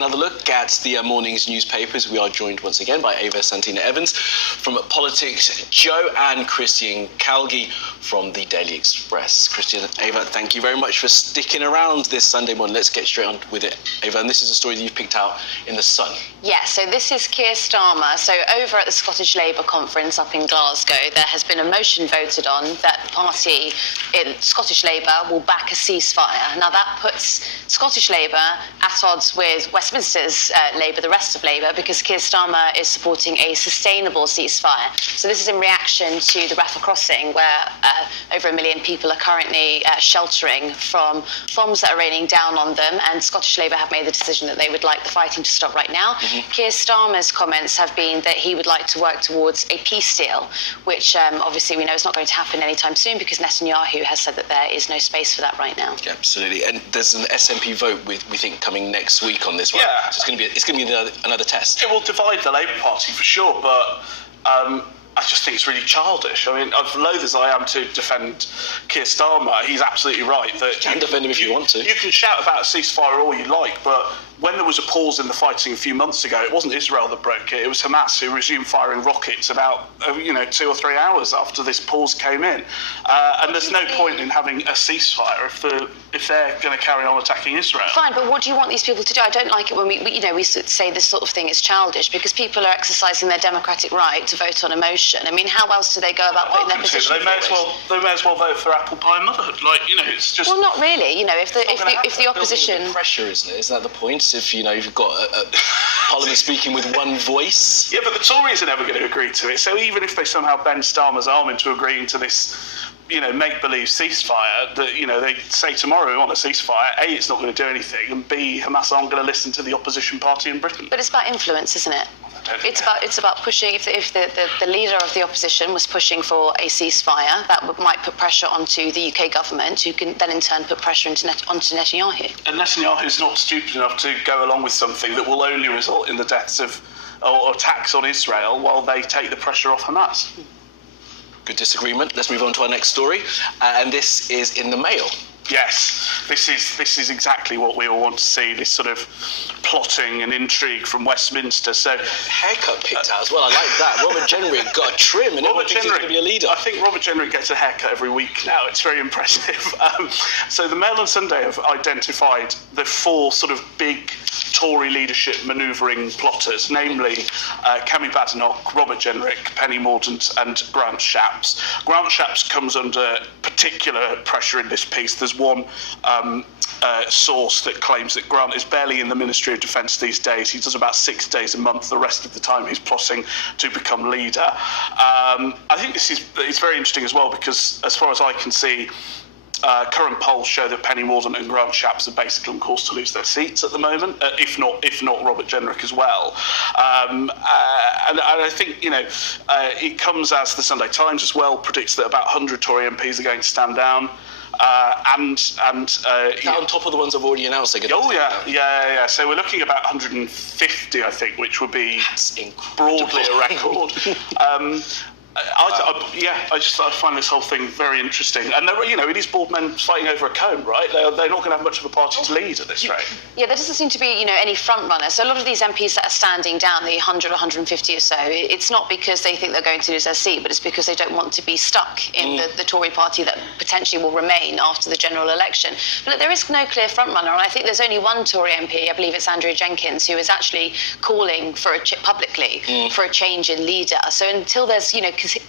Another look at the morning's newspapers. We are joined once again by Ava Santina Evans from Politics, Joe and Christian Calgi from the Daily Express. Christian, Ava, thank you very much for sticking around this Sunday morning. Let's get straight on with it. Ava, and this is a story that you've picked out in The Sun. Yeah, so this is Keir Starmer. So over at the Scottish Labour conference up in Glasgow, there has been a motion voted on that the party in Scottish Labour will back a ceasefire. Now that puts Scottish Labour at odds with Westminster's Labour, the rest of Labour, because Keir Starmer is supporting a sustainable ceasefire. So this is in reaction to the Rafah crossing, where over 1 million people are currently sheltering from bombs that are raining down on them, and Scottish Labour have made the decision that they would like the fighting to stop right now. Keir Starmer's comments have been that he would like to work towards a peace deal, which obviously we know is not going to happen anytime soon because Netanyahu has said that there is no space for that right now. Yeah, absolutely. And there's an SNP vote, we think, coming next week on this one. Yeah. So it's going to be another test. It will divide the Labour Party for sure, but I just think it's really childish. I mean, as loath as I am to defend Keir Starmer, he's absolutely right that you can defend him if you want to. You can shout about a ceasefire all you like, but when there was a pause in the fighting a few months ago, it wasn't Israel that broke it. It was Hamas who resumed firing rockets about 2 or 3 hours after this pause came in. And there's no point in having a ceasefire if they're going to carry on attacking Israel. Fine, but what do you want these people to do? I don't like it when we say this sort of thing is childish because people are exercising their democratic right to vote on a motion. I mean, how else do they go about putting their position forward? They may as well vote for apple pie motherhood. It's just. Well, not really. If the opposition. The pressure, isn't it? Isn't that the point? If you've got a Parliament speaking with one voice. Yeah, but the Tories are never going to agree to it. So even if they somehow bend Starmer's arm into agreeing to this, make-believe ceasefire, that they say tomorrow we want a ceasefire. A, it's not going to do anything, and B, Hamas aren't going to listen to the opposition party in Britain. But it's about influence, isn't it? It's about pushing. If the leader of the opposition was pushing for a ceasefire, that might put pressure onto the UK government, who can then in turn put pressure onto Netanyahu. And Netanyahu's not stupid enough to go along with something that will only result in the deaths of or attacks on Israel while they take the pressure off Hamas. Good disagreement. Let's move on to our next story, and this is in the Mail. Yes, this is exactly what we all want to see, this sort of plotting and intrigue from Westminster. So haircut picked out as well, I like that. Robert Jenrick got a trim and everyone thinks he's going to be a leader. I think Robert Jenrick gets a haircut every week now. It's very impressive. So the Mail on Sunday have identified the 4 sort of big Tory leadership manoeuvring plotters, namely Kemi Badenoch, Robert Jenrick, Penny Mordaunt and Grant Shapps. Grant Shapps comes under particular pressure in this piece. There's one source that claims that Grant is barely in the Ministry of Defence these days. He does about 6 days a month. The rest of the time he's plotting to become leader. I think it's very interesting as well because, as far as I can see, current polls show that Penny Mordaunt and Grant Shapps are basically on course to lose their seats at the moment, if not Robert Jenrick as well. And I think it comes as the Sunday Times as well predicts that about 100 Tory MPs are going to stand down. On top of the ones I've already announced they're going to stand down. Yeah. So we're looking at about 150, I think, which would be broadly a record. I find this whole thing very interesting. And it is board men fighting over a comb, right? They're not going to have much of a party to lead at this rate. Yeah, there doesn't seem to be any front runner. So a lot of these MPs that are standing down, the 100 or 150 or so, it's not because they think they're going to lose their seat, but it's because they don't want to be stuck in the Tory party that potentially will remain after the general election. But there is no clear front runner, and I think there's only one Tory MP, I believe it's Andrea Jenkins, who is actually calling for publicly for a change in leader. So until there's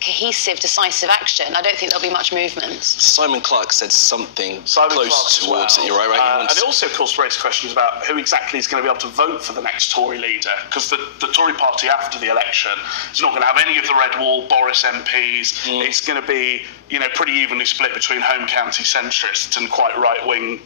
cohesive, decisive action, I don't think there'll be much movement. Simon Clarke said something close towards it. You're right? And it also, of course, raised questions about who exactly is going to be able to vote for the next Tory leader, because the Tory party after the election is not going to have any of the Red Wall Boris MPs. It's going to be, pretty evenly split between home county centrists and quite right-wing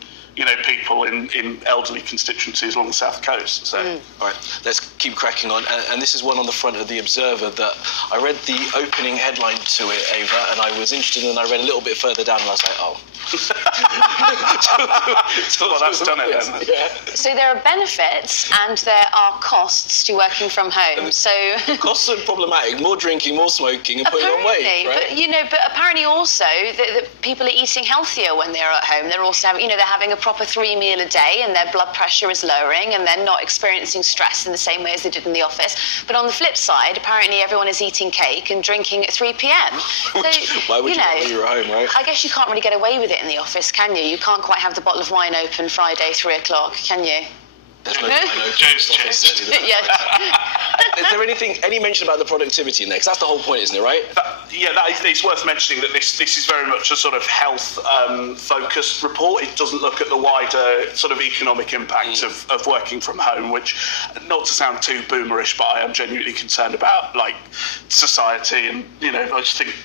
people in elderly constituencies along the south coast. So, all right, let's keep cracking on. And this is one on the front of the Observer that I read the opening headline to it, Ava, and I was interested, and I read a little bit further down, and I was like, oh. Well, that's done it then. Yeah. So there are benefits and there are costs to working from home. So Costs are problematic. More drinking, more smoking, and putting on weight, right? but apparently also that people are eating healthier when they're at home. They're also having, they're having a proper 3 meal a day, and their blood pressure is lowering, and they're not experiencing stress in the same way as they did in the office. But on the flip side, apparently everyone is eating cake and drinking at 3 p.m. So, Why would you when you're at home, right? I guess you can't really get away with it in the office, can you? You can't quite have the bottle of wine open Friday 3 o'clock, can you? There's no wine open. Joe's changed. Yes. Is there any mention about the productivity in there? Because that's the whole point, isn't it, right? It's worth mentioning that this is very much a sort of health focused report. It doesn't look at the wider sort of economic impact of working from home, which, not to sound too boomerish, but I am genuinely concerned about, like, society, and I just think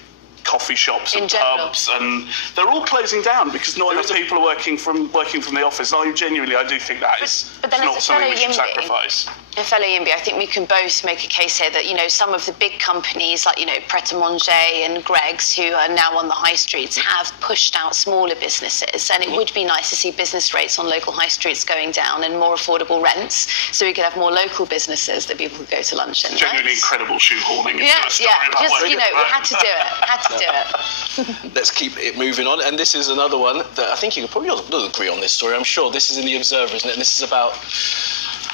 coffee shops and pubs, and they're all closing down because not enough people are working from the office. I do think that is not something we should sacrifice. And fellow Yimby, I think we can both make a case here that, some of the big companies like, Pret a Manger and Greggs, who are now on the high streets, have pushed out smaller businesses. And it would be nice to see business rates on local high streets going down and more affordable rents, so we could have more local businesses that people could go to lunch in. Genuinely incredible shoehorning into a story about just, working we had to do it. Let's keep it moving on. And this is another one that I think you could probably all agree on this story. I'm sure this is in the Observer, isn't it? And this is about...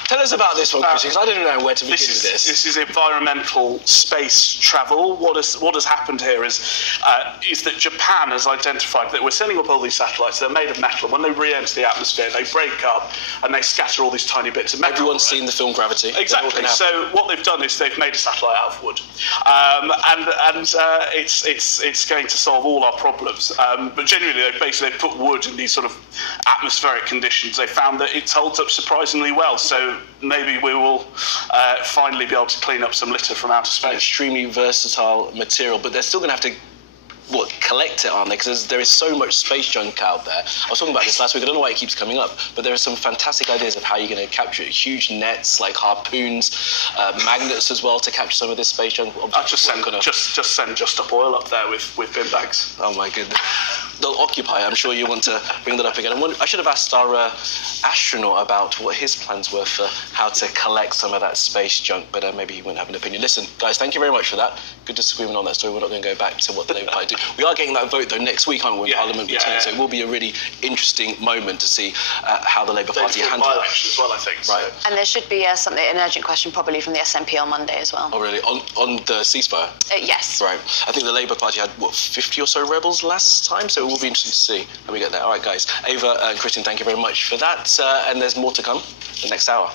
Tell us about this one, Chris, because I don't know where to begin with this. This is environmental space travel. What has happened here is that Japan has identified that we're sending up all these satellites. They're made of metal, and when they re-enter the atmosphere, they break up and they scatter all these tiny bits of metal. Everyone's seen the film Gravity. Exactly. So what they've done is they've made a satellite out of wood, it's going to solve all our problems. But genuinely, they've put wood in these sort of atmospheric conditions. They found that it holds up surprisingly well. So maybe we will finally be able to clean up some litter from outer space. Extremely versatile material, but they're still going to have to collect it, aren't they? Because there is so much space junk out there. I was talking about this last week. I don't know why it keeps coming up, but there are some fantastic ideas of how you're going to capture it. Huge nets, like harpoons, magnets as well to capture some of this space junk. I'll just send Just Stop Oil up there with bin bags. Oh my goodness. They'll occupy. I'm sure you want to bring that up again. I should have asked our astronaut about what his plans were for how to collect some of that space junk, but maybe he wouldn't have an opinion. Listen, guys, thank you very much for that. Good disagreement on that story. We're not going to go back to what the Labour Party do. We are getting that vote, though, next week, aren't we, when Parliament returns? So it will be a really interesting moment to see how the Labour Party handle it. By-election as well, I think. Right. And there should be an urgent question probably from the SNP on Monday as well. Oh, really? On the ceasefire? Yes. Right. I think the Labour Party had, 50 or so rebels last time, so it will be interesting to see how we get there. All right, guys. Ava and Christian, thank you very much for that. And there's more to come the next hour.